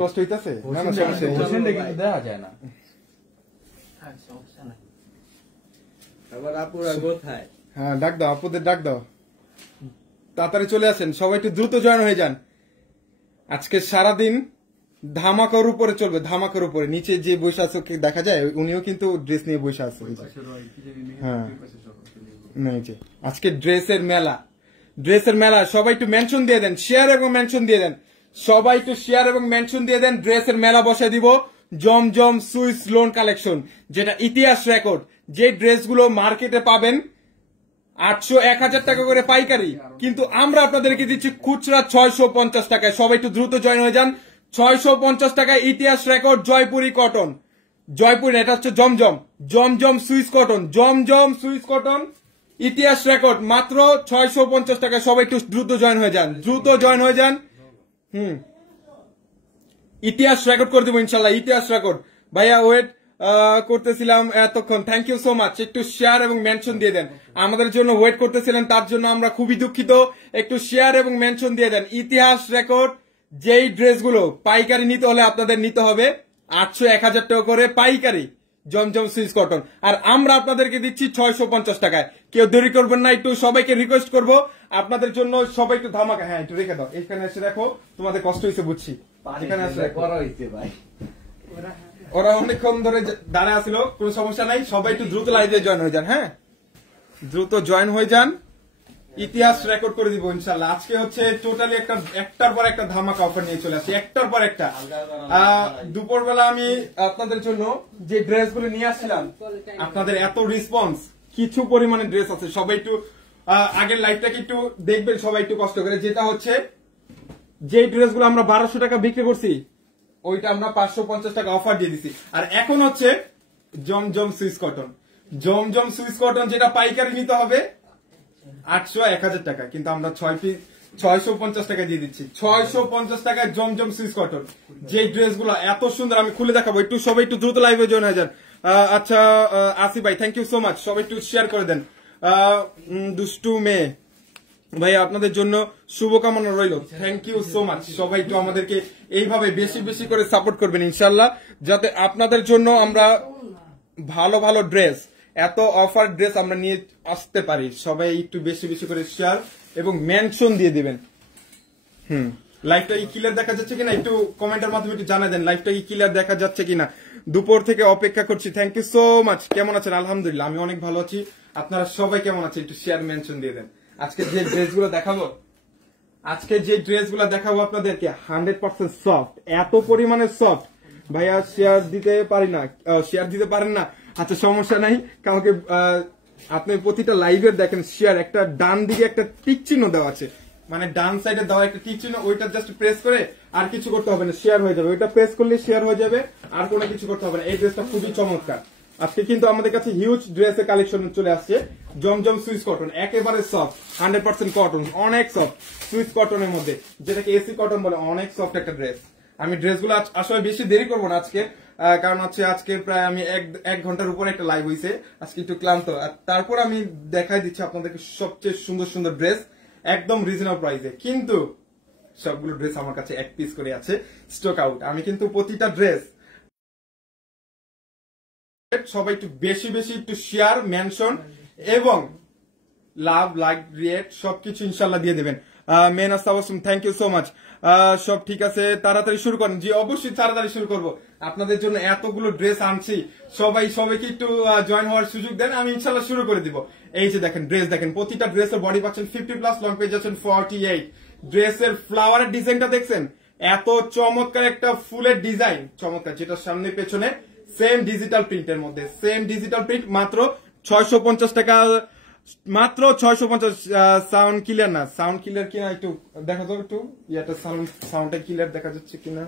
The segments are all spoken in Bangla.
কষ্ট হইতাছে? না না সমস্যা নেই, কিন্তু দেখা যায় না। আবার আপুরা কোথায়? হ্যাঁ ডাক দাও, আপুদের ডাক দাও, তাড়াতাড়ি চলে আসেন, সবাই একটু দ্রুত জয়েন হয়ে যান। আজকে সারাদিন ধামাকার উপরে চলবে, ধামাকার উপরে। নিচে যে বসে আছে দেখা যায়, উনিও কিন্তু ড্রেস নিয়ে বসে আছে। হ্যাঁ আজকে ড্রেসের মেলা, ড্রেসের মেলা। সবাই একটু মেনশন দিয়ে দেন, শেয়ার এবং মেনশন দিয়ে দেন, সবাই একটু শেয়ার এবং মেনশন দিয়ে দেন। ড্রেসের মেলা বসে দিব, জমজম সুইস লোন কালেকশন, যেটা ইতিহাস রেকর্ড। যে ড্রেসগুলো মার্কেটে পাবেন 800-1000 টাকা করে পাইকারি, কিন্তু আমরা আপনাদেরকে দিচ্ছি খুচরা 650 টাকায়। সবাই একটু দ্রুত জয়েন হয়ে যান। 650 টাকায় ইতিহাস রেকর্ড জয়পুরি কটন, জয়পুরি, এটা হচ্ছে জমজম, জমজম সুইস কটন, জমজম সুইস কটন ইতিহাস রেকর্ড মাত্র 650 টাকায়। সবাই একটু দ্রুত জয়েন হয়ে যান, দ্রুত জয়েন হয়ে যান। ইতিহাস রেকর্ড করে দেবো ইনশাল্লাহ, ইতিহাস রেকর্ড। ভাইয়া ওয়েট করতেছিলাম এতক্ষণ, থ্যাংক ইউ সো মাচ। একটু শেয়ার এবং মেনশন দিয়ে দেন, আমাদের জন্য ওয়েট করতেছিলেন, তার জন্য আমরা খুবই দুঃখিত। একটু শেয়ার এবং মেনশন দিয়ে দেন। ইতিহাস রেকর্ড, যেই ড্রেসগুলো পাইকারি নিতে হলে আপনাদের নিতে হবে 800-1000 টাকা করে পাইকারি, জমজম সুইস কটন, আর আমরা আপনাদেরকে দিচ্ছি 650 টাকায়। কেউ দেরি করবেন না, একটু সবাইকে রিকোয়েস্ট করবো আপনাদের জন্য, সবাই একটু ধামাকা। হ্যাঁ একটু রেখে দাও, এখানে এসে দেখো, তোমাদের কষ্ট হয়েছে বুঝছি, এখানে এসে ভাই। ওরা অনেকক্ষণ ধরে দাঁড়ায় আসলো, কোন সমস্যা নাই, সবাই একটু দ্রুত লাইভে জয়েন হয়ে যান। হ্যাঁ দ্রুত জয়েন হয়ে যান, ইতিহাস রেকর্ড করে দিব ইনশাল্লাহ। আজকে হচ্ছে টোটালি একটার পর একটা ধামাকা অফার নিয়ে চলে আসি, একটার পর একটা। দুপুরবেলা আমি আপনাদের জন্য যে ড্রেসগুলো নিয়ে আসছিলাম, আপনাদের এত রেসপন্স, কিছু পরিমাণে ড্রেস আছে, সবাই একটু আগের লাইভটাকে একটু দেখবেন, সবাই একটু কষ্ট করে। যেটা হচ্ছে যে ড্রেসগুলো আমরা 1200 টাকা বিক্রি করছি, ওইটা আমরা 550 টাকা অফার দিয়ে দিছি। আর এখন হচ্ছে জমজম সুইস কটন, জমজম সুইস কটন যেটা পাইকারি নিতে হবে 800-1000 টাকা, কিন্তু আমরা 650 টাকা দিয়ে দিচ্ছি। 650 টাকায় জমজম সুইস কটন, যে ড্রেসগুলো এত সুন্দর, আমি খুলে দেখাবো। একটু সবাই একটু দ্রুত লাইভে জয়েন হয়ে যান। আচ্ছা আসিফ ভাই থ্যাংক ইউ সো মাচ, সবাই একটু শেয়ার করে দেন। দুষ্টু মেয়ে ভাই আপনাদের জন্য শুভকামনা রইল, থ্যাংক ইউ সো মাচ। সবাই একটু আমাদেরকে এইভাবে বেশি বেশি করে সাপোর্ট করবেন ইনশাল্লাহ, যাতে আপনাদের জন্য আমরা ভালো ভালো ড্রেস, এত অফার ড্রেস আমরা নিয়ে আসতে পারি। সবাই একটু বেশি বেশি করে শেয়ার এবং মেনশন দিয়ে দিবেন। লাইভটা কি ক্লিয়ার দেখা যাচ্ছে কিনা একটু কমেন্টের মাধ্যমে একটু জানা দেন, লাইভটা কি ক্লিয়ার দেখা যাচ্ছে কিনা। দুপুর থেকে অপেক্ষা করছি, থ্যাংক ইউ সো মাচ। কেমন আছেন? আলহামদুলিল্লাহ আমি অনেক ভালো আছি, আপনারা সবাই কেমন আছেন? একটু শেয়ার মেনশন দিয়ে দেন। আজকে যে ড্রেসগুলো দেখাবো, আজকে যে ড্রেসগুলো দেখাবো আপনাদেরকে 100% সফট, এত পরিমাণে সফট ভাইয়া শেয়ার দিতে পারি না, শেয়ার দিতে পারেন না। আচ্ছা সমস্যা নাই, কালকে আপনি প্রতিটা লাইভের দেখেন শেয়ার, একটা ডান দিকে একটা টিক চিহ্ন দেওয়া আছে, মানে ডান সাইডে দেওয়া একটা টিক চিহ্ন, ওইটা জাস্ট প্রেস করে আর কিছু করতে হবে না, শেয়ার হয়ে যাবে। ওইটা প্রেস করলে শেয়ার হয়ে যাবে, আর কোনো কিছু করতে হবে না। এই ড্রেসটা খুবই চমৎকার। আজকে কিন্তু আমাদের কাছে হিউজ ড্রেসের কালেকশন চলে আসছে, জমজম সুইস কটন, একেবারে সফট, 100% কটন, অনেক সফট সুইস কটনের মধ্যে, যেটাকে এসি কটন বলে, অনেক সফট একটা ড্রেস। আমি ড্রেসগুলো আসলে বেশি দেরি করবো না আজকে, কারণ হচ্ছে আজকে প্রায় আমি এক ঘন্টার উপরে একটা লাইভ হয়েছে, আজকে একটু ক্লান্ত। তারপর আমি দেখাই দিচ্ছি আপনাদেরকে সবচেয়ে সুন্দর সুন্দর ড্রেস, একদম রিজনেবল প্রাইসে। কিন্তু সবগুলো ড্রেস আমার কাছে এক পিস করে আছে, স্টক আউট। আমি কিন্তু প্রতিটা ড্রেস, সবাই একটু বেশি বেশি একটু শেয়ার মেনশন এবং লাভ লাইক রিয়েক্ট সবকিছু ইনশাল্লাহ দিয়ে দেবেন। মেন আস্তাবসম থ্যাংক ইউ সো মাচ। সব ঠিক আছে, তাড়াতাড়ি শুরু করেন। জি অবশ্যই তাড়াতাড়ি শুরু করব, আপনাদের জন্য এতগুলো ড্রেস আনছি, সবাইকে একটু জয়েন হওয়ার সুযোগ দেন, আমি ইনশাল্লাহ শুরু করে দিব। এই যে দেখেন ড্রেস, দেখেন প্রতিটা ড্রেসের বডি পাচ্ছেন 50+, লং পেজ আছেন 48। ড্রেসের ফ্লাওয়ারের ডিজাইনটা দেখছেন, এত চমৎকার একটা ফুলের ডিজাইন, চমৎকার, যেটা সামনে পেছনে সেম ডিজিটাল প্রিন্টের মধ্যে, সেম ডিজিটাল প্রিন্ট, মাত্র 650 টাকা, মাত্র 650। সাউন্ড ক্লিয়ার না, সাউন্ড ক্লিয়ার কিনা একটু দেখা যাবে, একটু ইয়াটা সাউন্ডটা ক্লিয়ার দেখা যাচ্ছে কিনা,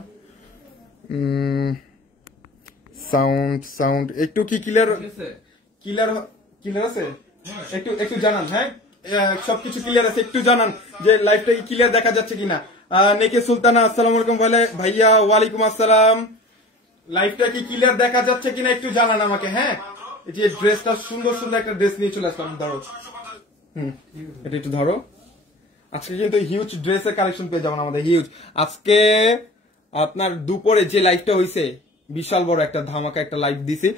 সাউন্ড একটু কি ক্লিয়ার আছে? একটু জানান। হ্যাঁ সবকিছু ক্লিয়ার আছে, একটু জানান যে লাইভটা কি ক্লিয়ার দেখা যাচ্ছে কিনা। নেকে সুলতানা আসসালামু আলাইকুম ভাইয়া, ওয়ালাইকুম আসসালাম। লাইভটা কি ক্লিয়ার দেখা যাচ্ছে কিনা একটু জানান আমাকে। হ্যাঁ এই যে ড্রেসটা সুন্দর সুন্দর একটা ড্রেস নিয়ে চলে আসলাম, ধরো এটা একটু ধরো। আজকে কিন্তু হিউজ ড্রেসের কালেকশন পেয়ে যাবেন আমাদের হিউজ। আজকে আপনার দুপুরে যে লাইভটা হয়েছে বিশাল বড় একটা ধামাকা একটা লাইভ দিছি,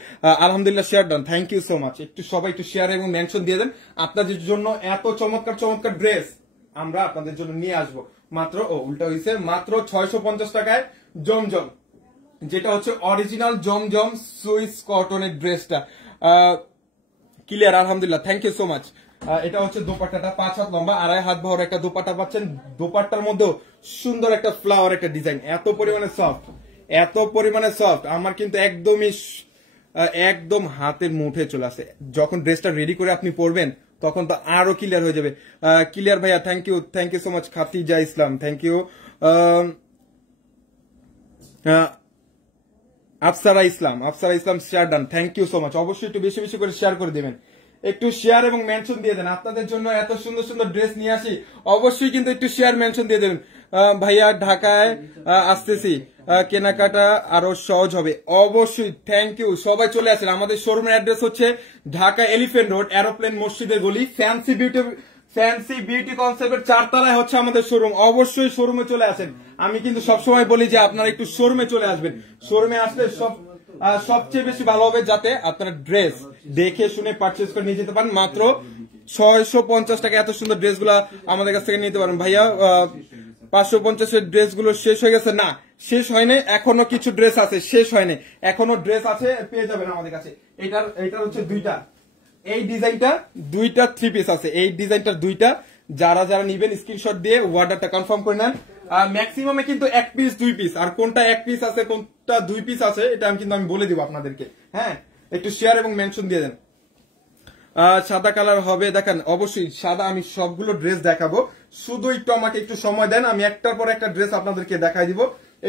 আলহামদুলিল্লাহ share done, thank you so much. একটু সবাই একটু শেয়ার এবং মেনশন দিয়ে দেন। আপনাদের জন্য এত চমৎকার চমৎকার ড্রেস আমরা আপনাদের জন্য নিয়ে আসবো মাত্র উল্টা হয়েছে মাত্র 650 টাকায় জমজম, যেটা হচ্ছে অরিজিনাল জমজম সুইস কটনের ড্রেসটা। ক্লিয়ার, আলহামদুলিল্লাহ, থ্যাংক ইউ সো মাচ। এটা হচ্ছে দোপাট্টাটা 5 হাত লম্বা, 2.5 হাত বহর একটা দোপাট্টা পাচ্ছেন। দোপাট্টার মধ্যেও সুন্দর একটা ফ্লাওয়ার একটা ডিজাইন, এত পরিমাণে সফট, এত পরিমাণে সফট, আমার কিন্তু একদমই একদম হাতের মুঠে চলে আসে। যখন ড্রেসটা রেডি করে আপনি পরবেন তখন তো আরো ক্লিয়ার হয়ে যাবে। ক্লিয়ার ভাইয়া, thank you so much. Khatija Islam, thank you. Afsara Islam share done, thank you so much. অবশ্যই একটু বেশি বেশি করে শেয়ার করে দিবেন, একটু শেয়ার এবং মেনশন দিয়ে দেন। আপনাদের জন্য এত সুন্দর সুন্দর ড্রেস নিয়ে আসি, অবশ্যই কিন্তু একটু শেয়ার মেনশন দিয়ে দেবেন। ভাইয়া ঢাকায় আসতেছি, কেনাকাটা আরো সহজ হবে, অবশ্যই থ্যাংক ইউ। সবাই চলে আসেন, আমাদের শোরুমের অ্যাড্রেস হচ্ছে ঢাকা এলিফ্যান্ট রোড, এরোপ্লেন মসজিদের গলি, ফ্যান্সি বিউটি কনসেপ্টের 4 তলায় হচ্ছে আমাদের শোরুম। অবশ্যই শোরুমে চলে আসেন। আমি কিন্তু সবসময় বলি যে আপনারা একটু শোরুমে চলে আসবেন, শোরুমে আসলে সবচেয়ে বেশি ভালো হবে, যাতে আপনারা ড্রেস দেখে শুনে পারচেজ করে নিয়ে যেতে পারেন। মাত্র 650 টাকা এত সুন্দর ড্রেস গুলা আমাদের কাছ থেকে নিতে পারেন। ভাইয়া 550 এর ড্রেস গুলো শেষ হয়ে গেছে? না, শেষ হয়নি, এখনো কিছু ড্রেস আছে, শেষ হয়নি, এখনো ড্রেস আছে, পেয়ে যাবেন আমাদের কাছে। এটার হচ্ছে দুইটা, এই ডিজাইনটা দুইটা 3 পিস আছে, এই ডিজাইনটার দুইটা। যারা যারা নিবেন স্ক্রিনশট দিয়ে অর্ডারটা কনফার্ম করে নেন। ম্যাক্সিমামে কিন্তু 1 পিস 2 পিস, আর কোনটা 1 পিস আছে কোনটা 2 পিস আছে এটা আমি বলে দিব আপনাদেরকে। হ্যাঁ, একটু শেয়ার এবং মেনশন দিয়ে দেন। সাদা কালার হবে, দেখেন অবশ্যই সাদা, আমি সবগুলো ড্রেস দেখাবো, শুধু একটু আমাকে একটু সময় দেন, আমি একটার পর একটা ড্রেস আপনাদেরকে দেখাই দিব,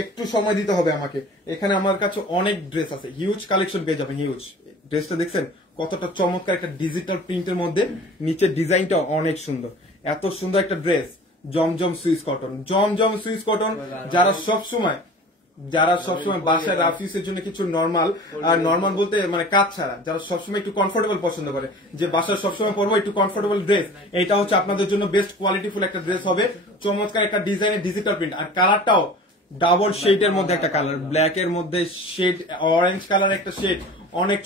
একটু সময় দিতে হবে আমাকে। এখানে আমার কাছে অনেক ড্রেস আছে, হিউজ কালেকশন পেয়ে যাবেন, হিউজ। ড্রেসটা দেখছেন কতটা চমৎকার, একটা ডিজিটাল প্রিন্টের মধ্যে, নিচের ডিজাইনটা অনেক সুন্দর, এত সুন্দর একটা ড্রেস। জমজম সুইস কটন, যারা সবসময় বাসায় রাফিউসের জন্য কিছু নর্মাল বলতে মানে কাজ ছাড়া, যারা সবসময় একটু কমফোর্টেবল পছন্দ করে, যে বাসায় সবসময় পরবো একটু কমফোর্টেবল ড্রেস, এটা হচ্ছে আপনাদের জন্য বেস্ট কোয়ালিটিফুল একটা ড্রেস হবে। চমৎকার একটা ডিজাইনের ডিজিটাল প্রিন্ট, আর কালারটাও ডাবল শেডের মধ্যে একটা কালার, ব্ল্যাক এর মধ্যে শেড, অরেঞ্জ কালার একটা শেড, অনেক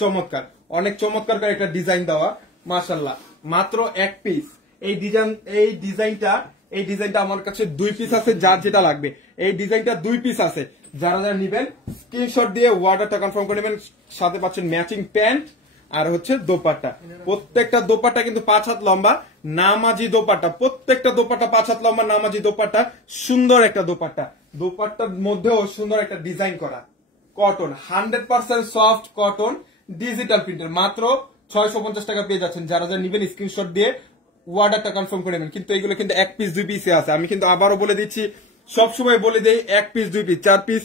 চমৎকার করে একটা ডিজাইন দেওয়া, মাশাআল্লাহ। মাত্র 1 পিস। এই ডিজাইনটা আমার কাছে 2 পিস আছে, যার যেটা লাগবে। এই ডিজাইনটা 2 পিস আছে, যারা যারা নিবেন স্ক্রিনশট দিয়ে অর্ডারটা কনফার্ম করে নেবেন। সাথে পাচ্ছেন ম্যাচিং প্যান্ট আর হচ্ছে দোপাট্টা। প্রত্যেকটা দোপাট্টা কিন্তু 5 হাত লম্বা নামাজি দোপাট্টা, প্রত্যেকটা দোপাট্টা 5 হাত লম্বা নামাজি দোপাট্টা, সুন্দর একটা দোপাট্টা। দোপাট্টার মধ্যেও সুন্দর একটা ডিজাইন করা, কটন, 100% সফট কটন, ডিজিটাল প্রিন্টের। মাত্র 650 টাকা পেয়ে যাচ্ছেন। যারা যারা নিবেন স্ক্রিনশট দিয়ে অর্ডারটা কনফার্ম করে নেবেন। কিন্তু এগুলো কিন্তু 1 পিস 2 পিসে আছে, আমি কিন্তু আবারও বলে দিচ্ছি, সবসময় বলে দেই 1 পিস 2 পিস 4 পিস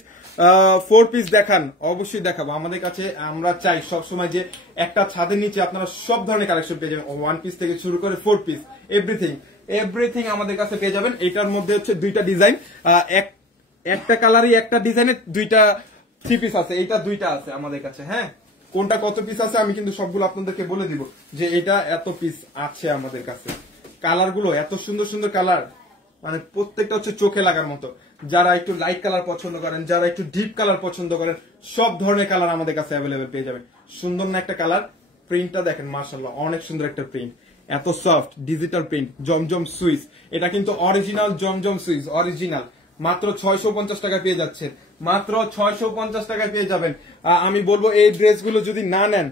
4 পিস দেখান, অবশ্যই দেখাবো। আমাদের কাছে আমরা চাই সবসময় যে একটা ছাদের নিচে আপনারা সব ধরনের কালেকশন পেয়ে যাবেন, 1 পিস থেকে শুরু করে 4 পিস, এভরিথিং আমাদের কাছে পেয়ে যাবেন। এটার মধ্যে হচ্ছে 2টা ডিজাইন, একটা কালারই একটা ডিজাইনের 2টা 3 পিস আছে, এইটা 2টা আছে আমাদের কাছে। হ্যাঁ, কোনটা কত পিস আছে আমি কিন্তু সবগুলো আপনাদেরকে বলে দিব, যে এটা এত পিস আছে আমাদের কাছে। কালার গুলো এত সুন্দর সুন্দর কালার, মানে প্রত্যেকটা হচ্ছে চোখে লাগার মতো। যারা একটু লাইট কালার পছন্দ করেন, যারা একটু ডিপ কালার পছন্দ করেন, সব ধরনের কালার আমাদের কাছে অ্যাভেলেবেল পেয়ে যাবেন। সুন্দর না একটা কালার, প্রিন্টটা দেখেন মাশাআল্লাহ, অনেক সুন্দর একটা প্রিন্ট, এত সফট ডিজিটাল প্রিন্ট। জমজম সুইস, এটা কিন্তু অরিজিনাল জমজম সুইস, অরিজিনাল। মাত্র 650 টাকা পেয়ে যাচ্ছেন, মাত্র 650 টাকায় পেয়ে যাবেন। আমি বলবো এই ড্রেসগুলো যদি না নেন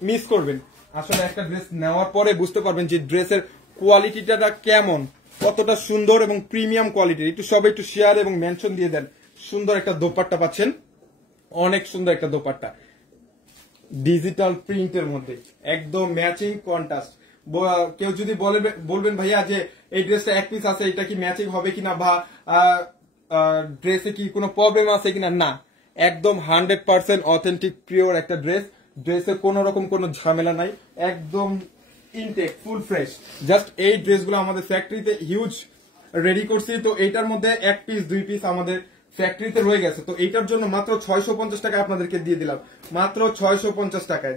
মিস করবেন। আসলে একটা ড্রেস নেওয়ার পরে বুঝতে পারবেন যে ড্রেসের কোয়ালিটিটা কেমন, কতটা সুন্দর এবং প্রিমিয়াম কোয়ালিটির। একটু সবাই একটু শেয়ার এবং মেনশন দিয়ে দেন। সুন্দর একটা দোপাট্টা পাচ্ছেন, অনেক সুন্দর একটা দোপাট্টা, ডিজিটাল প্রিন্টের মধ্যে, একদম ম্যাচিং কন্ট্রাস্ট। কেউ যদি বলবেন ভাইয়া যে এই ড্রেসটা 1 পিস আছে, এটা কি ম্যাচিং হবে কিনা, বা ড্রেসে কি কোনো প্রবলেম আছে কিনা, না, একদম 100% অথেন্টিক পিওর একটা ড্রেস। ড্রেসে কোনো রকম কোনো ঝামেলা নাই, একদম ইনটেক ফুল ফ্রেশ। জাস্ট এই ড্রেসগুলো আমাদের ফ্যাক্টরিতে হিউজ রেডি করছি, তো এইটার মধ্যে 1 পিস 2 পিস আমাদের ফ্যাক্টরিতে রয়ে গেছে। তো এইটার জন্য মাত্র 650 টাকা আপনাদেরকে দিয়ে দিলাম, মাত্র 650 টাকায়।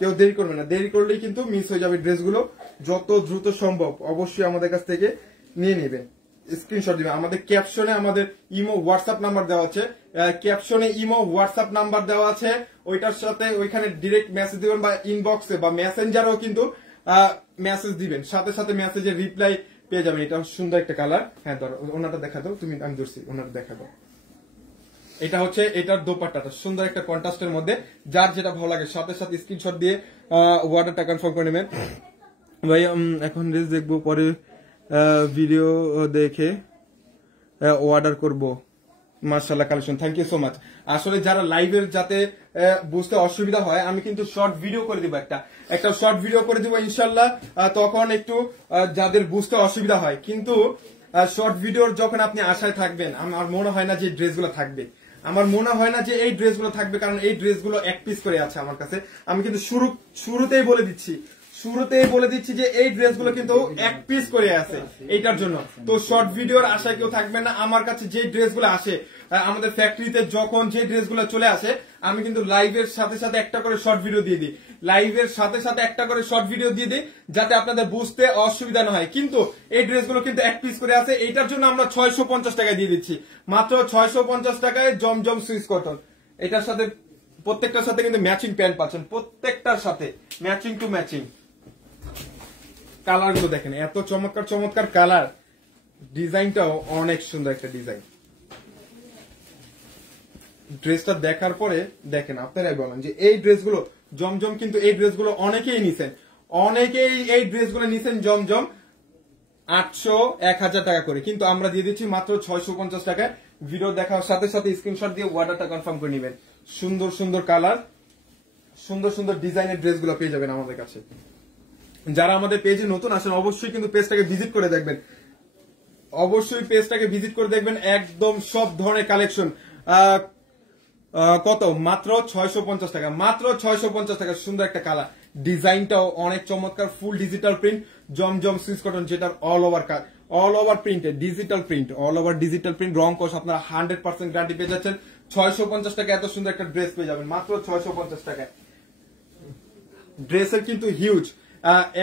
কেউ দেরি করবে না, দেরি করলেই কিন্তু মিস হয়ে যাবে ড্রেসগুলো। যত দ্রুত সম্ভব অবশ্যই আমাদের কাছ থেকে নিয়ে নেবেন, স্ক্রিনশট দিবেন। আমাদের ক্যাপশনে আমাদের ইমো হোয়াটসঅ্যাপ নাম্বার দেওয়া আছে, ক্যাপশনে ইমো হোয়াটসঅ্যাপ নাম্বার দেওয়া আছে, ওইটার সাথে ওইখানে ডিরেক্ট মেসেজ দিবেন বা ইনবক্সে বা মেসেঞ্জারেও কিন্তু মেসেজ দিবেন, সাথে সাথে মেসেজের রিপ্লাই পেয়ে যাবেন। এটা সুন্দর একটা কালার। হ্যাঁ ধরো ওনাটা দেখা দাও তুমি, আমি ধরছি, ওনাটা দেখা দাও। এটা হচ্ছে এটার দোপাট্টাটা সুন্দর একটা কন্ট্রাস্টের মধ্যে, যার যেটা ভালো লাগে সাথে সাথে স্ক্রিনশট দিয়ে অর্ডারটা কনফার্ম করে নেবেন। ভাই এখন রিলস দেখবো, পরে ভিডিও দেখে অর্ডার করব। মাশাআল্লাহ collection, thank you so much. আসলে যারা লাইভের যাতে বুঝতে অসুবিধা হয়, আমি কিন্তু শর্ট ভিডিও করে দিব, একটা শর্ট ভিডিও করে দিব ইনশাল্লাহ। তখন একটু যাদের বুঝতে অসুবিধা হয়, কিন্তু শর্ট ভিডিওর যখন আপনি আশায় থাকবেন, আমার মনে হয় না যে ড্রেসগুলো থাকবে, আমার মনে হয় না যে এই ড্রেসগুলো থাকবে, কারণ এই ড্রেসগুলো এক পিস করে আছে আমার কাছে। আমি কিন্তু শুরুতেই বলে দিচ্ছি যে এই ড্রেসগুলো কিন্তু এক পিস করে আছে এইটার জন্য। তো শর্ট ভিডিওর আশায় কেউ থাকবে না। আমার কাছে যে ড্রেসগুলো আসে আমাদের ফ্যাক্টরিতে, যখন যে ড্রেসগুলো চলে আসে, আমি কিন্তু লাইভের সাথে সাথে একটা করে শর্ট ভিডিও দিয়ে দিই, যাতে আপনাদের বুঝতে অসুবিধা না হয়। কিন্তু এই ড্রেসগুলো কিন্তু এক পিস করে আছে, এইটার জন্য আমরা 650 টাকায় দিয়ে দিচ্ছি, মাত্র 650 টাকায় জমজম সুইস কটন। এটার সাথে প্রত্যেকটার সাথে কিন্তু ম্যাচিং প্যান্ট পাচ্ছেন, প্রত্যেকটার সাথে ম্যাচিং টু ম্যাচিং। কালার গুলো দেখেন, এত চমৎকার চমৎকার কালার, ডিজাইনটাও অনেক সুন্দর একটা ডিজাইন। ড্রেসটা দেখার পরে দেখেন, আপনারাই বলেন যে এই ড্রেসগুলো জমজম, কিন্তু এই ড্রেসগুলো অনেকেই এই ড্রেসগুলো নিছেন জমজম 800-1000 টাকা করে, কিন্তু আমরা দিয়ে দিচ্ছি মাত্র 650 টাকায়। ভিডিও দেখার সাথে সাথে স্ক্রিনশট দিয়ে অর্ডারটা কনফার্ম করে নেবেন। সুন্দর সুন্দর কালার, সুন্দর সুন্দর ডিজাইনের ড্রেসগুলো পেয়ে যাবেন আমাদের কাছে। যারা আমাদের পেজে নতুন আসেন, অবশ্যই কিন্তু পেজটাকে ভিজিট করে দেখবেন, একদম সব ধরনের কালেকশন। কত? মাত্র 650 টাকা, মাত্র 650 টাকা। সুন্দর একটা কালার, ডিজাইনটাও অনেক চমৎকার, ফুল ডিজিটাল প্রিন্ট, জমজম সুইস কটন, যেটার all over printed digital print, রং কস আপনারা 100% গ্যারান্টি পেয়ে যাচ্ছেন। 650 টাকা এত সুন্দর একটা ড্রেস পেয়ে যাবেন মাত্র 650 টাকায়। ড্রেসের কিন্তু হিউজ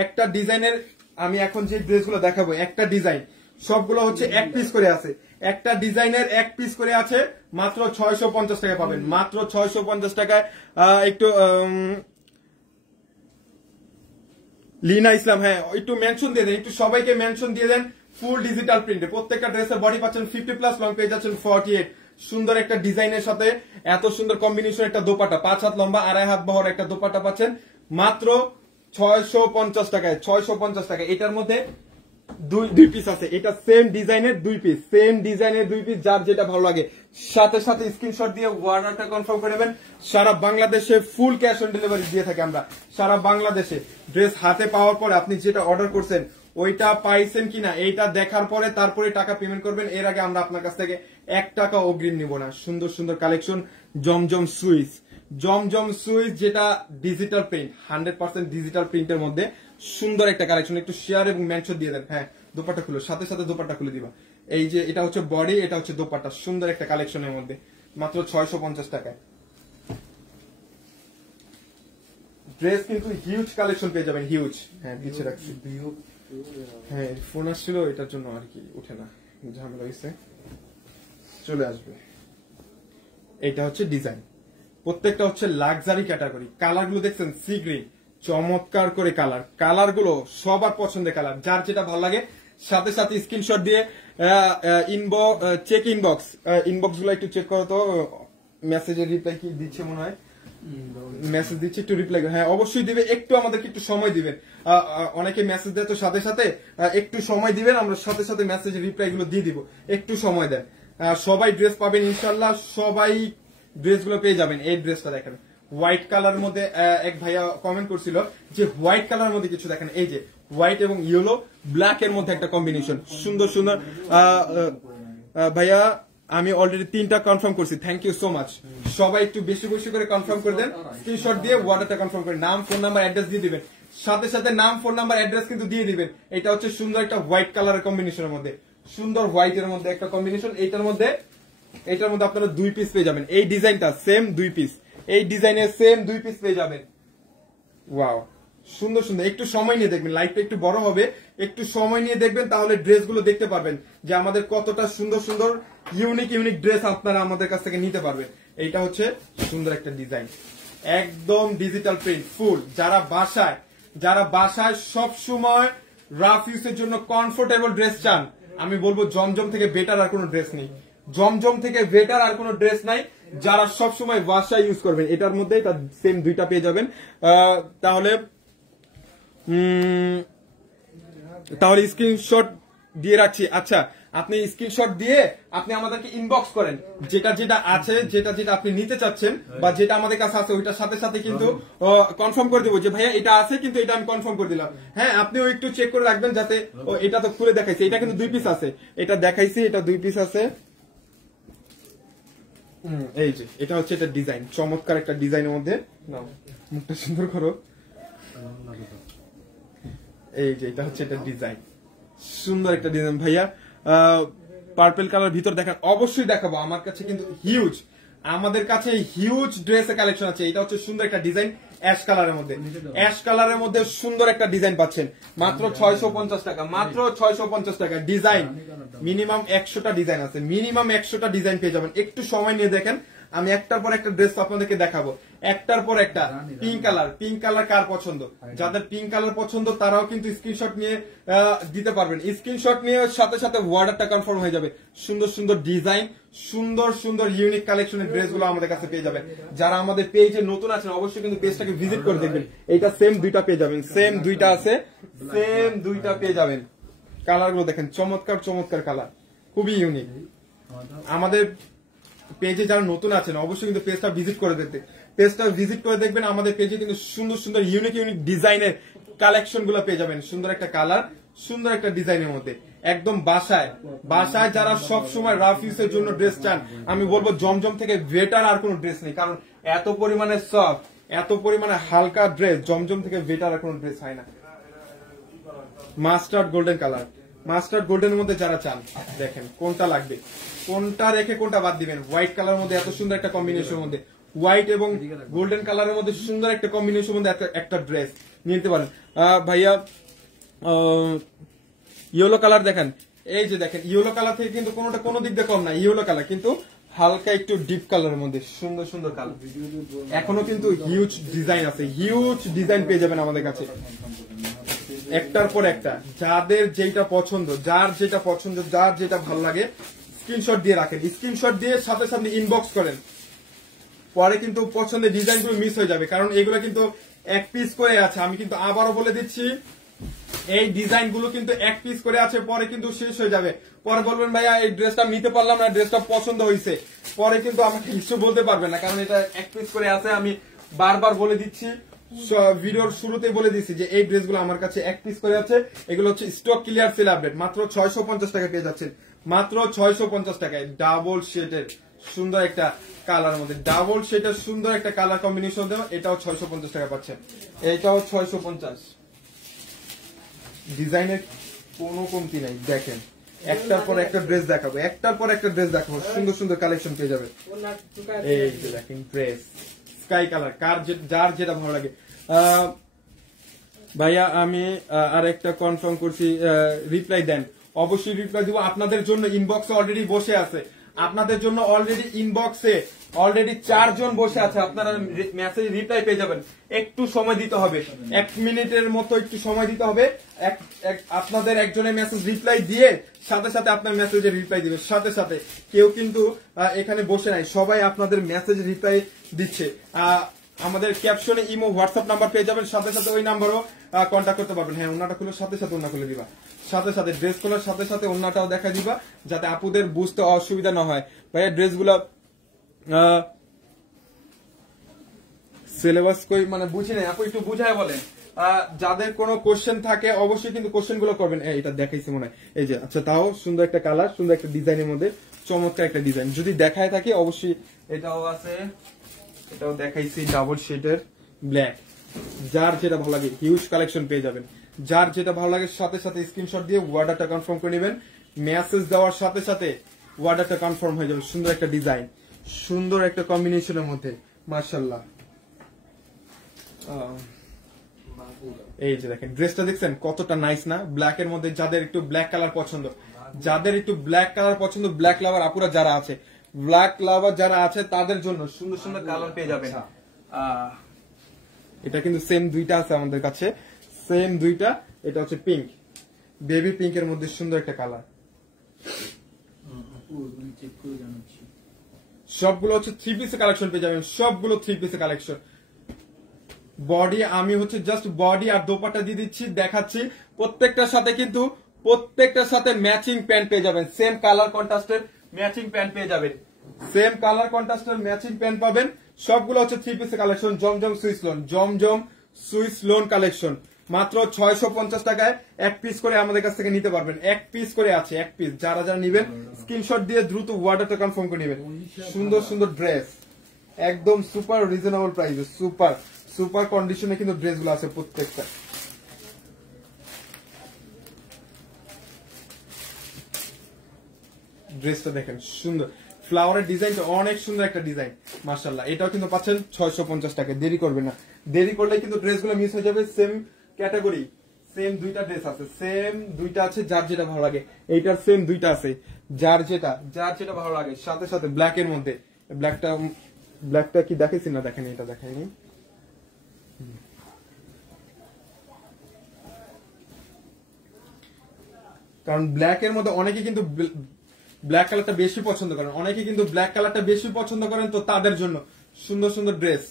একটা ডিজাইনের, আমি এখন যে ড্রেসগুলো দেখাবো, একটা ডিজাইন সবগুলো হচ্ছে এক পিস করে আছে, একটা ডিজাইনের এক পিস করে আছে, মাত্র 650 টাকা পাবেন, মাত্র 650 টাকায়। একটু লিনা ইসলাম, হ্যাঁ একটু মেনশন দিয়ে দেন, একটু সবাইকে মেনশন দিয়ে দেন। ফুল ডিজিটাল প্রিন্টে প্রত্যেকটা ড্রেসের বডি পাচ্ছেন 50+, লং পেয়ে যাচ্ছেন 48। সুন্দর একটা ডিজাইনের সাথে এত সুন্দর কম্বিনেশন একটা দোপাট্টা, 5 হাত লম্বা 2.5 হাত বহর একটা দোপাট্টা পাচ্ছেন মাত্র 650 টাকায়। 650 টাকা। এটার মধ্যে দুই পিস আছে, এটা সেম ডিজাইনের দুই পিস, যার যেটা ভালো লাগে সাথে সাথে স্ক্রিনশট দিয়ে অর্ডারটা কনফার্ম করে নেবেন। সারা বাংলাদেশে ফুল ক্যাশ অন ডেলিভারি দিয়ে থাকি আমরা, সারা বাংলাদেশে। ড্রেস হাতে পাওয়ার পরে আপনি যেটা অর্ডার করছেন ওইটা পাইছেন কিনা এইটা দেখার পরে তারপরে টাকা পেমেন্ট করবেন, এর আগে আমরা আপনার কাছ থেকে 1 টাকা অগ্রিম নিব না। সুন্দর সুন্দর কালেকশন, জমজম সুইচ, যেটা ডিজিটাল প্রিন্ট, 100% ডিজিটাল প্রিন্টের মধ্যে সুন্দর একটা কালেকশন। একটু শেয়ার এবং মেনশন দিয়ে দেন। হ্যাঁ দোপাট্টা খুলো, সাথে সাথে দোপাট্টা খুলে দিবা। এই যে এটা হচ্ছে বডি, এটা হচ্ছে দোপাট্টা, সুন্দর একটা কালেকশনের মধ্যে মাত্র 650 টাকায়। ড্রেস কিন্তু হিউজ কালেকশন পেয়ে যাবেন, হিউজ। হ্যাঁ পিছিয়ে রাখছি, হ্যাঁ ফোন আসছিল এটার জন্য আর কি উঠে না, ঝামেলা হয়েছে, চলে আসবে। এটা হচ্ছে ডিজাইন, প্রত্যেকটা হচ্ছে লাক্সারি ক্যাটাগরি। কালার গুলো দেখছেন, সি গ্রিন, চমৎকার করে কালার গুলো সবার পছন্দের কালার, যার যেটা ভালো লাগে সাথে সাথে স্ক্রিনশট দিয়ে ইনবক্স গুলো একটু চেক করো তো, মেসেজের রিপ্লাই কি দিচ্ছে মনে হয়, মেসেজ দিচ্ছে, একটু রিপ্লাই। হ্যাঁ অবশ্যই দিবে, একটু আমাদেরকে একটু সময় দিবেন। অনেকে মেসেজ দেয় তো সাথে সাথে, একটু সময় দিবেন, আমরা সাথে সাথে মেসেজের রিপ্লাই গুলো দিয়ে দিব, একটু সময় দেন। সবাই ড্রেস পাবেন ইনশাল্লাহ, সবাই ড্রেসগুলো পেয়ে যাবেন। এই ড্রেসটা দেখেন হোয়াইট কালার মধ্যে, এক ভাইয়া কমেন্ট করছিল যে হোয়াইট কালার মধ্যে কিছু দেখেন, এই যে হোয়াইট এবং ইয়েলো ব্ল্যাক এর মধ্যে একটা কম্বিনেশন, সুন্দর সুন্দর। ভাইয়া আমি অলরেডি 3টা কনফার্ম করছি, থ্যাংক ইউ সো মাচ। সবাই একটু বেশি বেশি করে কনফার্ম করে দেন, স্ক্রিনশট দিয়ে অর্ডারটা কনফার্ম করে নাম, ফোন নাম্বার, অ্যাড্রেস দিয়ে দিবেন, সাথে সাথে নাম, ফোন নাম্বার, অ্যাড্রেস কিন্তু দিয়ে দিবেন। এটা হচ্ছে সুন্দর একটা হোয়াইট কালারের কম্বিনেশনের মধ্যে, সুন্দর হোয়াইট এর মধ্যে একটা কম্বিনেশন। এটার মধ্যে আপনারা 2 পিস পেয়ে যাবেন। এই ডিজাইনটা সেম 2 পিস, এই ডিজাইনের সেম 2 পিস পেয়ে যাবেন। ওয়াও, সুন্দর সুন্দর, একটু সময় নিয়ে দেখবেন, লাইভটা একটু বড় হবে, একটু সময় নিয়ে দেখবেন, তাহলে ড্রেসগুলো দেখতে পারবেন যে আমাদের কতটা সুন্দর সুন্দর ইউনিক ইউনিক ড্রেস আপনারা আমাদের কাছ থেকে নিতে পারবেন। এইটা হচ্ছে সুন্দর একটা ডিজাইন, একদম ডিজিটাল প্রিন্ট ফুল। যারা বাসায় সব সময় রাফ ইউজের জন্য কমফোর্টেবল ড্রেস চান, আমি বলবো জমজম থেকে বেটার আর কোনো ড্রেস নেই, জমজম থেকে বেটার আর কোনো ড্রেস নাই। যারা সব সময় বাসায় ইউজ করবেন, এটার মধ্যে এটা সেম দুইটা পেয়ে যাবেন। তাহলে স্ক্রিনশট দিয়ে রাখছি। আচ্ছা, আপনি স্ক্রিনশট দিয়ে আপনি আমাদেরকে ইনবক্স করেন, যেটা যেটা আছে, যেটা যেটা আপনি নিতে চাচ্ছেন বা যেটা আমাদের কাছে আছে, ওইটার সাথে সাথে কিন্তু কনফার্ম করে দেবো যে ভাইয়া এটা আছে, কিন্তু এটা আমি কনফার্ম করে দিলাম। হ্যাঁ, আপনিও একটু চেক করে রাখবেন যাতে, এটা তো খুলে দেখাইছি, এটা কিন্তু 2 পিস আছে, এটা দেখাইছি, এটা 2 পিস আছে। এই যে এটা হচ্ছে এটা ডিজাইন, চমৎকার একটা ডিজাইনের মধ্যে, নাও মুখটা সুন্দর করো। এই যে এটা হচ্ছে এটা ডিজাইন, সুন্দর একটা ডিজাইন ভাইয়া। পার্পল কালার ভিতর দেখেন, অবশ্যই দেখাবো। আমার কাছে কিন্তু আমাদের কাছে হিউজ ড্রেসের কালেকশন আছে। এটা হচ্ছে সুন্দর একটা ডিজাইন, অ্যাশ কালারের মধ্যে, অ্যাশ কালারের মধ্যে সুন্দর একটা ডিজাইন পাচ্ছেন মাত্র 650 টাকা, মাত্র 650 টাকা। ডিজাইন মিনিমাম 100টা ডিজাইন আছে, মিনিমাম 100টা ডিজাইন পেয়ে যাবেন। একটু সময় নিয়ে দেখেন, আমি একটার পর একটা ড্রেস আপনাদেরকে দেখাবো, একটার পর একটা। পিঙ্ক কালার কার পছন্দ, যাদের পিঙ্ক কালার পছন্দ তারাও কিন্তু স্ক্রিনশট নিয়ে দিতে পারবেন। স্ক্রিনশট নিয়ে সাথে সাথে অর্ডারটা কনফার্ম হয়ে যাবে। সুন্দর সুন্দর ডিজাইন, সুন্দর সুন্দর ইউনিক কালেকশনের ড্রেসগুলো আমাদের কাছে পেয়ে যাবেন। যারা আমাদের পেজে নতুন আছেন অবশ্যই কিন্তু পেজটাকে ভিজিট করে দেখবেন। এইটা সেম দুইটা পেয়ে যাবেন, সেম দুইটা আছে, সেম দুইটা পেয়ে যাবেন। কালারগুলো দেখেন, চমৎকার চমৎকার কালার, খুবই ইউনিক। আমাদের পেজে যারা নতুন আছেন অবশ্যই কিন্তু পেজটা ভিজিট করে দেখবেন। আমাদের পেজে কিন্তু সুন্দর সুন্দর ইউনিক ইউনিক ডিজাইনের কালেকশন গুলো পেয়ে যাবেন। সুন্দর একটা কালার, সুন্দর একটা ডিজাইনের মধ্যে, একদম বাসায় যারা সব সময় রাফ ইউজের জন্য ড্রেস চান, আমি বলবো জমজম থেকে বেটার আর কোনো ড্রেস নেই। কারণ এত পরিমাণে সফট, এত পরিমাণে হালকা ড্রেস, জমজম থেকে বেটার আর কোনো ড্রেস হয় না। মাস্টার্ড গোল্ডেন কালার, মাস্টার্ড গোল্ডেনের মধ্যে যারা চান, দেখেন কোনটা লাগবে, কোনটা রেখে কোনটা বাদ দিবেন। হোয়াইট কালার মধ্যে এত সুন্দর একটা কম্বিনেশন মধ্যে, হোয়াইট এবং গোল্ডেন কালারের মধ্যে সুন্দর একটা কম্বিনেশন মধ্যে একটা ড্রেস নিতে পারেন। ভাইয়া ইয়েলো কালার দেখেন, এই যে দেখেন ইয়েলো কালার থেকে কিন্তু কোনোটা কোনো দিক দিয়ে কম না। ইয়েলো কালার কিন্তু হালকা একটু ডিপ কালারের মধ্যে সুন্দর সুন্দর কালার। এখনো কিন্তু হিউজ ডিজাইন আছে, হিউজ ডিজাইন পেয়ে যাবেন আমাদের কাছে, একটার পর একটা। যাদের যেটা পছন্দ, যার যেটা ভালো লাগে স্ক্রিনশট দিয়ে রাখেন। স্ক্রিনশট দিয়ে সাথে সাথে ইনবক্স করেন, পরে কিন্তু পছন্দের ডিজাইনগুলো মিস হয়ে যাবে। কারণ এগুলো কিন্তু 1 পিস করে আছে। আমি কিন্তু আবারও বলে দিচ্ছি, এই ডিজাইনগুলো কিন্তু 1 পিস করে আছে, পরে কিন্তু শেষ হয়ে যাবে। পরে বলবেন ভাইয়া এই ড্রেসটা নিতে পারলাম না, ড্রেসটা পছন্দ হয়েছে, পরে কিন্তু আমাকে কিছু বলতে পারবেন না। কারণ এটা 1 পিস করে আছে। আমি বারবার বলে দিচ্ছি, ভিডিওর শুরুতে বলে দিচ্ছি যে এই ড্রেসগুলো আমার কাছে 1 পিস করে আছে। এগুলো হচ্ছে স্টক ক্লিয়ার সেল আপডেট, মাত্র 650 টাকা পেয়ে যাচ্ছেন, মাত্র 650 টাকায়। ডাবল শেডের সুন্দর একটা কালার মধ্যে, ডাবল শেডের সুন্দর একটা কালার কম্বিনেশন দেওয়া, এটাও 650 টাকা পাচ্ছেন, এটাও 650। ডিজাইনের কোনো কমতি নাই। দেখেন একটার পর একটা ড্রেস দেখাবো, একটার পর একটা ড্রেস দেখাবো, সুন্দর সুন্দর কালেকশন পেয়ে যাবে। এই যে দেখেন ড্রেস স্কাই কালার, যার যেটা ভালো লাগে। ভাইয়া আমি আর একটা কনফার্ম করছি, রিপ্লাই দেন। অবশ্যই রিপ্লাই দিব। আপনাদের জন্য ইনবক্সে অলরেডি বসে আছে, আপনাদের জন্য অলরেডি ইনবক্সে অলরেডি 4 জন বসে আছে। আপনারা মেসেজ রিপ্লাই পেয়ে যাবেন। একটু সময় দিতে হবে, 1 মিনিটের মতো একটু সময় দিতে হবে। আপনাদের একজনের মেসেজ রিপ্লাই দিয়ে সাথে সাথে আপনার মেসেজের রিপ্লাই দিবে। সাথে সাথে কেউ কিন্তু এখানে বসে নাই, সবাই আপনাদের মেসেজ রিপ্লাই দিচ্ছে। আমাদের ক্যাপশনে ইমো হোয়াটসঅ্যাপ নাম্বার পেয়ে যাবেন, সাথে সাথে ওই নাম্বারও কন্ট্যাক্ট করতে পারবেন। হ্যাঁ, ওনাটা খুলে সাথে সাথে ওনা খুলে দিবা, সাথে সাথে ড্রেস খোলার সাথে সাথে ওনাটাও দেখা দিবা, যাতে আপুদের বুঝতে অসুবিধা না হয়। ভাইয়া ড্রেসগুলো সিলেবাস কই মানে বুঝি নাই, আপু একটু বুঝায় বলেন। যাদের কোনো কোশ্চেন থাকে অবশ্যই কিন্তু কোশ্চেন গুলো করবেন। এটা দেখাইছি মনে হয়, এই যে। আচ্ছা, তাও সুন্দর একটা কালার, সুন্দর একটা ডিজাইনের মধ্যে চমৎকার একটা ডিজাইন যদি দেখায় থাকে অবশ্যই এটাও আছে, এটাও দেখাইছি ডাবল শেডের ব্ল্যাক। যার যেটা ভালো লাগে হিউজ কালেকশন পেয়ে যাবেন। যার যেটা ভালো লাগে সাথে সাথে স্ক্রিনশট দিয়ে অর্ডারটা কনফার্ম করে নেবেন। মেসেজ দেওয়ার সাথে সাথে অর্ডারটা কনফার্ম হয়ে যাবে। সুন্দর একটা ডিজাইন, সুন্দর একটা কম্বিনেশনের মধ্যে, মাশাআল্লাহ। এই যে দেখেন ড্রেসটা দেখছেন কতটা নাইস না, ব্ল্যাক এর মধ্যে যাদের একটু ব্ল্যাক কালার পছন্দ, যাদের একটু ব্ল্যাক কালার পছন্দ, ব্ল্যাক লাভার আপুরা যারা আছে, ব্ল্যাক লাভার যারা আছে তাদের জন্য সুন্দর সুন্দর কালার পেয়ে যাবেন। এটা কিন্তু সেম দুইটা আছে আমাদের কাছে, সেম দুইটা। এটা হচ্ছে পিঙ্ক, বেবি পিঙ্ক এর মধ্যে সুন্দর একটা কালার। সবগুলো হচ্ছে 3 পিসের কালেকশন পেয়ে যাবেন, সবগুলো 3 পিসের কালেকশন। বডি আমি হচ্ছে জাস্ট বডি আর দোপাট্টা দিয়ে দিচ্ছি, দেখাচ্ছি। প্রত্যেকটার সাথে কিন্তু প্রত্যেকটার সাথে ম্যাচিং প্যান্ট পেয়ে যাবেন, সেম কালার কন্ট্রাস্টের ম্যাচিং প্যান্ট পেয়ে যাবেন, সেম কালার কন্ট্রাস্টের ম্যাচিং প্যান্ট পাবেন। সবগুলো হচ্ছে 3 পিসের কালেকশন, জমজম সুইস লোন, জমজম সুইস লোন কালেকশন। মাত্র 650 টাকায় এক পিস করে আমাদের কাছ থেকে নিতে পারবেন, এক পিস করে আছে, এক পিস। যারা যারা নিবেন স্ক্রিনশট দিয়ে দ্রুত অর্ডারটা কনফার্ম করে নেবেন। সুন্দর সুন্দর ড্রেস, একদম সুপার রিজনেবল প্রাইসে, সুপার সুপার কন্ডিশনে কিন্তু ড্রেসগুলো আছে প্রত্যেকটা। ড্রেসটা দেখেন সুন্দর, ফ্লাওয়ারের ডিজাইনটা অনেক সুন্দর একটা ডিজাইন মাশাআল্লাহ। এটাও কিন্তু পাচ্ছেন 650 টাকা। দেরি করবেন না, দেরি করলে কিন্তু ড্রেসগুলো মিস হয়ে যাবে। সেম ক্যাটাগরি, সেম দুইটা ড্রেস আছে, সেম দুইটা আছে, যার যেটা ভালো লাগে। এইটার সেম দুইটা আছে, যার যেটা ভালো লাগে। সাথে সাথে ব্ল্যাক এর মধ্যে, ব্ল্যাকটা কি দেখাইছি না? দেখেন, এটা দেখাইনি। কারণ ব্ল্যাক এর মধ্যে অনেকে কিন্তু ব্ল্যাক কালারটা বেশি পছন্দ করেন, অনেকে কিন্তু ব্ল্যাক কালারটা বেশি পছন্দ করেন। তো তাদের জন্য সুন্দর সুন্দর ড্রেস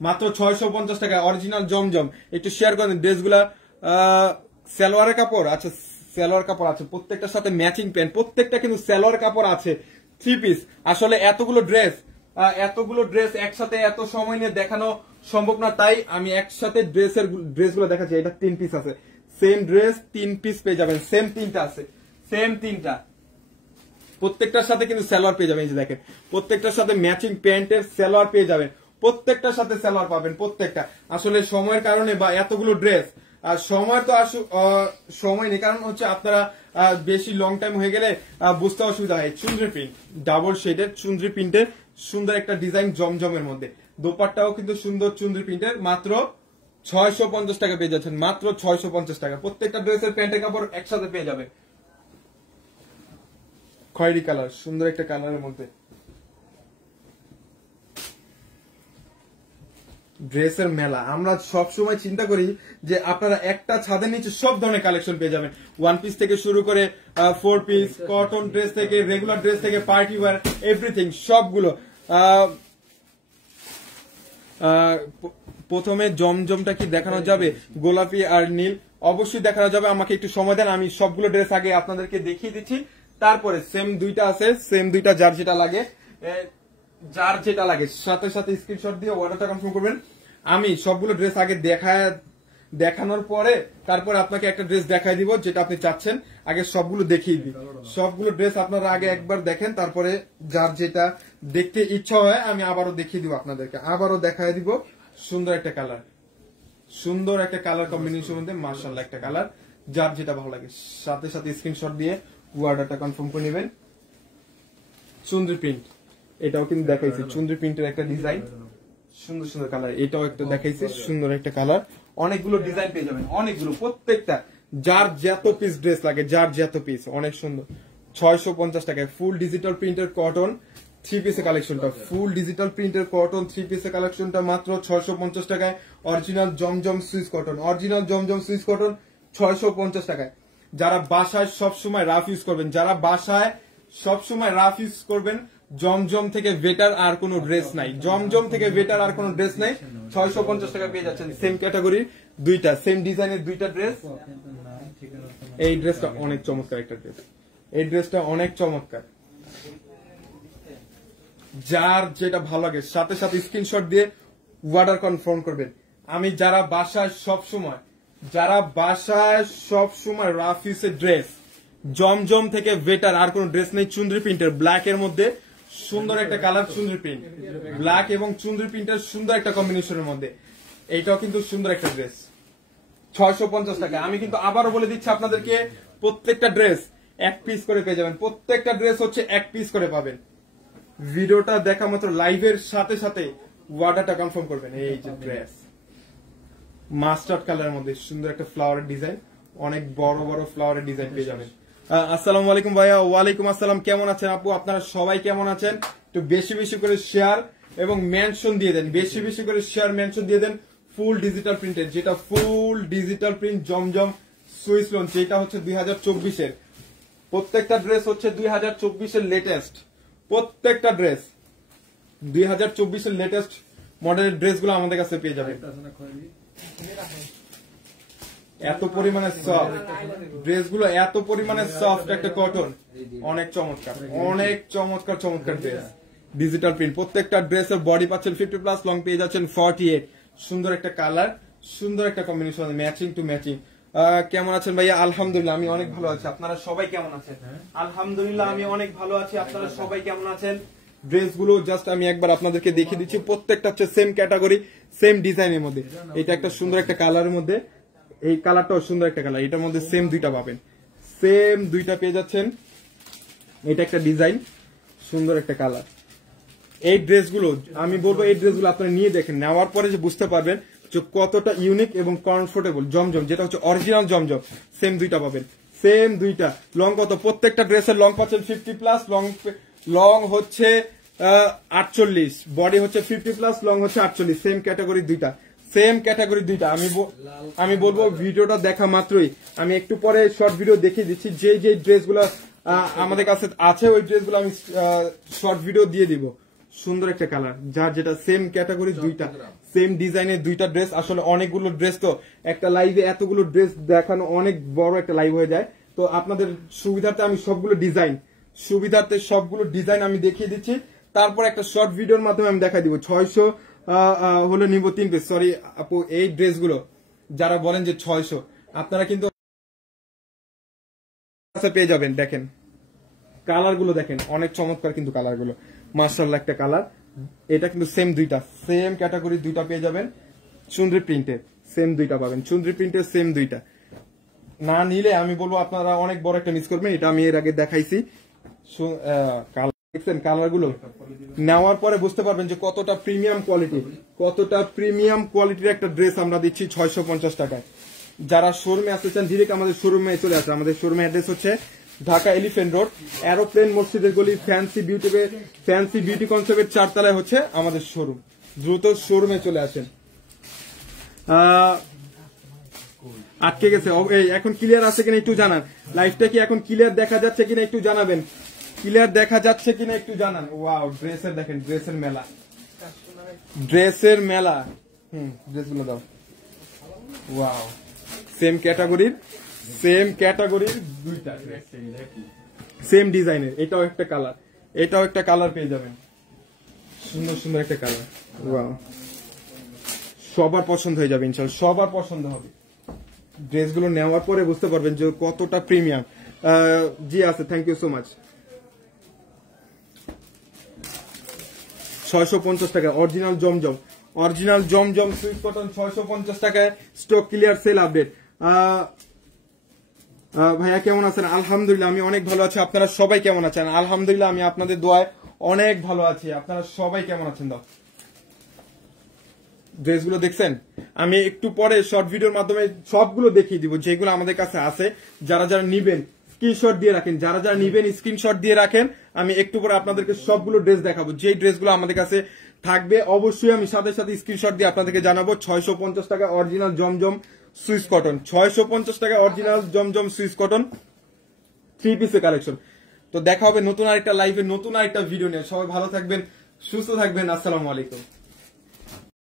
মাত্র 650 টাকা, অরিজিনাল জমজম। একটু শেয়ার করেন ড্রেসগুলা। সালোয়ারের কাপড় আছে, সালোয়ার কাপড় আছে, প্রত্যেকটার সাথে ম্যাচিং প্যান্ট, প্রত্যেকটা কিন্তু সালোয়ার কাপড় আছে। 3 পিস। আসলে এতগুলো ড্রেস একসাথে এত সময় নিয়ে দেখানো সম্ভব না, তাই আমি একসাথে ড্রেসগুলো দেখাচ্ছি। এটা 3 পিস আছে, সেম ড্রেস 3 পিস পেয়ে যাবেন, সেম তিনটা আছে, সেম তিনটা। প্রত্যেকটার সাথে কিন্তু সালোয়ার পেয়ে যাবেন। এই যে দেখেন, প্রত্যেকটার সাথে ম্যাচিং প্যান্টের সালোয়ার পেয়ে যাবেন, প্রত্যেকটার সাথে সালোয়ার পাবেন প্রত্যেকটা। আসলে সময়ের কারণে বা এতগুলো ড্রেস আর সময় তো সময় নেই, কারণ হচ্ছে আপনারা বেশি লং টাইম হয়ে গেলে বুঝতে অসুবিধা হয়। চুনরি প্রিন্ট, ডাবল শেডের চুনরি প্রিন্টের সুন্দর একটা ডিজাইন জমজমের মধ্যে। দোপাট্টাও কিন্তু সুন্দর চুনরি প্রিন্টের। মাত্র 650 টাকা পেয়ে যাচ্ছেন, মাত্র 650 টাকা। প্রত্যেকটা ড্রেসের প্যান্টের কাপড় একসাথে পেয়ে যাবে। খয়েরি কালার, সুন্দর একটা কালারের মধ্যে ড্রেসের মেলা। আমরা সব সময় চিন্তা করি যে আপনারা একটা ছাদের নিচে সব ধরনের কালেকশন পেয়ে যাবেন, 1 পিস থেকে শুরু করে 4 পিস, কটন ড্রেস থেকে, রেগুলার ড্রেস থেকে, পার্টি ওয়্যার, এভরিথিং সবগুলো। প্রথমে জমজমটা কি দেখানো যাবে? গোলাপি আর নীল অবশ্যই দেখানো যাবে। আমাকে একটু সময় দেন, আমি সবগুলো ড্রেস আগে আপনাদেরকে দেখিয়ে দিচ্ছি। তারপরে সেম দুইটা আছে, সেম দুইটা, যার যেটা লাগে সাথে সাথে স্ক্রিনশট দিয়ে অর্ডারটা কনফার্ম করবেন। আমি সবগুলো ড্রেস আগে দেখানোর পরে তারপরে আপনাকে একটা ড্রেস দেখাই দিব যেটা আপনি চাচ্ছেন। আগে সবগুলো দেখিয়ে দিই, সবগুলো ড্রেস আপনারা আগে একবার দেখেন, তারপরে যার যেটা দেখতে ইচ্ছা হয় আমি আবারও দেখিয়ে দিব আপনাদেরকে, আবারও দেখাই দিব। সুন্দর একটা কালার, সুন্দর একটা কালার কম্বিনেশন মধ্যে মাশাআল্লাহ একটা কালার, যার যেটা ভালো লাগে সাথে সাথে স্ক্রিনশট দিয়ে অর্ডারটা কনফার্ম করে নেবেন। চুনরি প্রিন্ট, এটাও কিন্তু দেখাইছি, চুনরি প্রিন্টের একটা ডিজাইন, সুন্দর সুন্দর কালার। এটাও একটা দেখাইছি, সুন্দর একটা কালার। অনেকগুলো ডিজাইন পেয়ে যাবেন, অনেকগুলো, প্রত্যেকটা যার যত পিস ড্রেস লাগে, যার যত পিস, অনেক সুন্দর। 650 টাকায় ফুল ডিজিটাল প্রিন্টের কটন 3 পিসের কালেকশনটা, ফুল ডিজিটাল প্রিন্টের কটন 3 পিসের কালেকশনটা মাত্র 650 টাকায়। অরিজিনাল জমজম সুইস কটন, অরিজিনাল জমজম সুইস কটন 650 টাকায়। যারা বাসায় সবসময় রাফ ইউজ করবেন, যারা বাসায় সবসময় রাফ ইউজ করবেন, জমজম থেকে বেটার আর কোনো ড্রেস নাই, জমজম থেকে বেটার আর কোনো ড্রেস নাই। 650 টাকা পেয়ে যাচ্ছেন সেম ক্যাটাগরি দুইটা, সেম ডিজাইনের দুইটা ড্রেস। এই ড্রেসটা অনেক চমৎকার একটা ড্রেস, এই ড্রেসটা অনেক চমৎকার। যার যেটা ভালো লাগে সাথে সাথে স্ক্রিনশট দিয়ে অর্ডার কনফার্ম করবেন। আমি যারা বাসায় সবসময় রাফ ইউজের ড্রেস, জমজম থেকে বেটার আর কোন ড্রেস নেই। চুনরি প্রিন্টের ব্ল্যাক এর মধ্যে সুন্দর একটা কালার, চুনরি প্রিন্ট, ব্ল্যাক এবং চুনরি প্রিন্টের সুন্দর একটা কম্বিনেশনের মধ্যে। এইটাও কিন্তু সুন্দর একটা ড্রেস, 650 টাকা। আমি কিন্তু আবারও বলে দিচ্ছি আপনাদেরকে, প্রত্যেকটা ড্রেস এক পিস করে পেয়ে যাবেন, প্রত্যেকটা ড্রেস হচ্ছে এক পিস করে পাবেন। ভিডিওটা দেখা মাত্র লাইভের সাথে সাথে অর্ডারটা কনফার্ম করবেন। এই যে ড্রেস, মাস্টার্ড কালারের মধ্যে সুন্দর একটা ফ্লাওয়ারের ডিজাইন, অনেক বড় বড় ফ্লাওয়ারের ডিজাইন পেয়ে যাবেন। আসসালামু আলাইকুম ভাইয়া। ওয়ালাইকুম আসসালাম। কেমন আছেন আপু? আপনারা সবাই কেমন আছেন? একটু বেশি বেশি করে শেয়ার এবং মেনশন দিয়ে দেন, বেশি বেশি করে শেয়ার মেনশন দিয়ে দেন। ফুল ডিজিটাল প্রিন্টের, যেটা ফুল ডিজিটাল প্রিন্ট জমজম সুইস লঞ্চ, যেটা হচ্ছে 2024-এর। প্রত্যেকটা ড্রেস হচ্ছে 2024-এর লেটেস্ট, প্রত্যেকটা ড্রেস 2024-এর লেটেস্ট মডেলের ড্রেসগুলো আমাদের কাছে পেয়ে যাবেন। এত পরিমাণে সফট ড্রেসগুলো, এত পরিমাণে সফট একটা কটন, অনেক চমৎকার, অনেক চমৎকার চমৎকার ড্রেস ডিজিটাল প্রিন্ট। প্রত্যেকটা ড্রেসের বডি পাচ্ছেন 50+ লং পেয়ে যাচ্ছেন 48। সুন্দর একটা কালার, সুন্দর একটা কম্বিনেশন, ম্যাচিং টু ম্যাচিং। কেমন আছেন ভাইয়া? আলহামদুলিল্লাহ আমি অনেক ভালো আছি। আপনারা সবাই কেমন আছেন? আলহামদুলিল্লাহ আমি অনেক ভালো আছি। আপনারা সবাই কেমন আছেন? ড্রেসগুলো জাস্ট আমি একবার আপনাদেরকে দেখিয়ে দিচ্ছি। প্রত্যেকটা হচ্ছে সেম ক্যাটাগরি, সেম ডিজাইনের মধ্যে। এটা একটা সুন্দর একটা কালারের মধ্যে, এই কালারটাও সুন্দর একটা কালার। এটার মধ্যে সেম দুইটা পাবেন, সেম দুইটা পেয়ে যাচ্ছেন। এটা একটা ডিজাইন, সুন্দর একটা কালার। এই ড্রেসগুলো আমি বলবো, এই ড্রেসগুলো আপনারা নিয়ে দেখেন, নেওয়ার পরে যে বুঝতে পারবেন যে কতটা ইউনিক এবং কমফোর্টেবল। জমজম, যেটা হচ্ছে অরিজিনাল জমজম, সেম দুইটা পাবেন, সেম দুইটা। লং কত? প্রত্যেকটা ড্রেসের লং পাচ্ছেন 50+, লং হচ্ছে 48, বডি হচ্ছে 50+, লং হচ্ছে 48। সেম ক্যাটাগরি দুইটা, সেম ক্যাটাগরি দুইটা। আমি বলবো ভিডিওটা দেখা মাত্রই আমি একটু পরে শর্ট ভিডিও দেখিয়ে দিচ্ছি। যে যে ড্রেসগুলো আমাদের কাছে আছে ওই ড্রেসগুলো আমি শর্ট ভিডিও দিয়ে দিব। সুন্দর একটা কালার, যার যেটা সেম ক্যাটাগরি দুইটা, সেম ডিজাইনের দুইটা ড্রেস। আসলে অনেকগুলো ড্রেস, তো একটা লাইভে এতগুলো ড্রেস দেখানো অনেক বড় একটা লাইভ হয়ে যায়। তো আপনাদের সুবিধার্থে আমি সবগুলো ডিজাইন আমি দেখিয়ে দিচ্ছি। তারপর একটা শর্ট ভিডিওর মাধ্যমে আমি দেখাই দিব। 600 হলে নিব 3 পিস। সরি আপু, এই ড্রেসগুলো যারা বলেন যে 600, আপনারা কিন্তু পেয়ে যাবেন। দেখেন কালারগুলো, দেখেন অনেক চমৎকার কিন্তু কালারগুলো, মাশাআল্লাহ একটা কালার। এটা কিন্তু সেম দুইটা, সেম ক্যাটাগরি দুইটা পেয়ে যাবেন। চুনরি প্রিন্টের সেম দুইটা পাবেন, চুনরি প্রিন্টের সেম দুইটা। না নিলে আমি বলবো আপনারা অনেক বড় একটা মিস করবেন। এটা আমি এর আগে দেখাইছি। দেখছেন কালারগুলো, নেওয়ার পরে বুঝতে পারবেন যে কতটা প্রিমিয়াম কোয়ালিটি, কতটা প্রিমিয়াম কোয়ালিটির একটা ড্রেস আমরা দিচ্ছি 650 টাকায়। যারা শোরুমে আসতে চান ডিরেক্ট আমাদের শোরুমে চলে আসে। আমাদের শোরুমের অ্যাড্রেস হচ্ছে ঢাকা এলিফ্যান্ট রোড, এরোপ্লেন মসজিদের গলি, ফ্যান্সি বিউটি কনসেপ্টের 4 তলায় হচ্ছে আমাদের শোরুম। দ্রুত শোরুমে চলে আসেন। আটকে গেছে, এখন ক্লিয়ার আছে কিনা একটু জানান। লাইভটা কি এখন ক্লিয়ার দেখা যাচ্ছে কিনা একটু জানাবেন। ক্লিয়ার দেখা যাচ্ছে কিনা একটু জানান। ওয়াও, ড্রেসের দেখেন, ড্রেসের মেলা, ড্রেসের মেলা। ড্রেসগুলো দাও। ওয়াও, সেম ক্যাটাগরির দুইটা, সেম ডিজাইনের। এটাও একটা কালার, এটাও একটা কালার পেয়ে যাবেন। সুন্দর সুন্দর একটা কালার। ওয়াও, সবার পছন্দ হয়ে যাবে ইনশাআল্লাহ, সবার পছন্দ হবে। ড্রেসগুলো নেওয়ার পরে বুঝতে পারবেন যে কতটা প্রিমিয়াম। জি আছে, থ্যাংক ইউ সো মাচ। 650 টাকা অরিজিনাল জমজম সুইস কটন, 650 টাকায় স্টক ক্লিয়ার, সেল আপডেট। ভাইয়া কেমন আছেন? আলহামদুলিল্লাহ আমি অনেক ভালো আছি। আপনারা সবাই কেমন আছেন? আলহামদুলিল্লাহ আমি আপনাদের দোয়ায় অনেক ভালো আছি। আপনারা সবাই কেমন আছেন? দাও, ড্রেসগুলো দেখছেন? আমি একটু পরে শর্ট ভিডিওর মাধ্যমে সবগুলো দেখিয়ে দিব যেগুলো আমাদের কাছে আছে। যারা যারা নিবেন স্ক্রিনশট দিয়ে রাখেন, যারা যারা নিবেন স্ক্রিনশট দিয়ে রাখেন। আমি একটু পরে আপনাদেরকে সবগুলো ড্রেস দেখাবো। যে ড্রেসগুলো আমাদের কাছে থাকবে অবশ্যই আমি সাথে সাথে স্ক্রিনশট দিয়ে আপনাদেরকে জানাবো। 650 টাকা অরিজিনাল জমজম সুইস কটন, 650 টাকা অরিজিনাল জমজম সুইস কটন 3 পিসের কালেকশন। তো দেখা হবে নতুন আরেকটা লাইভে, নতুন আরেকটা ভিডিও নিয়ে। সবাই ভালো থাকবেন, সুস্থ থাকবেন। আসসালামু আলাইকুম।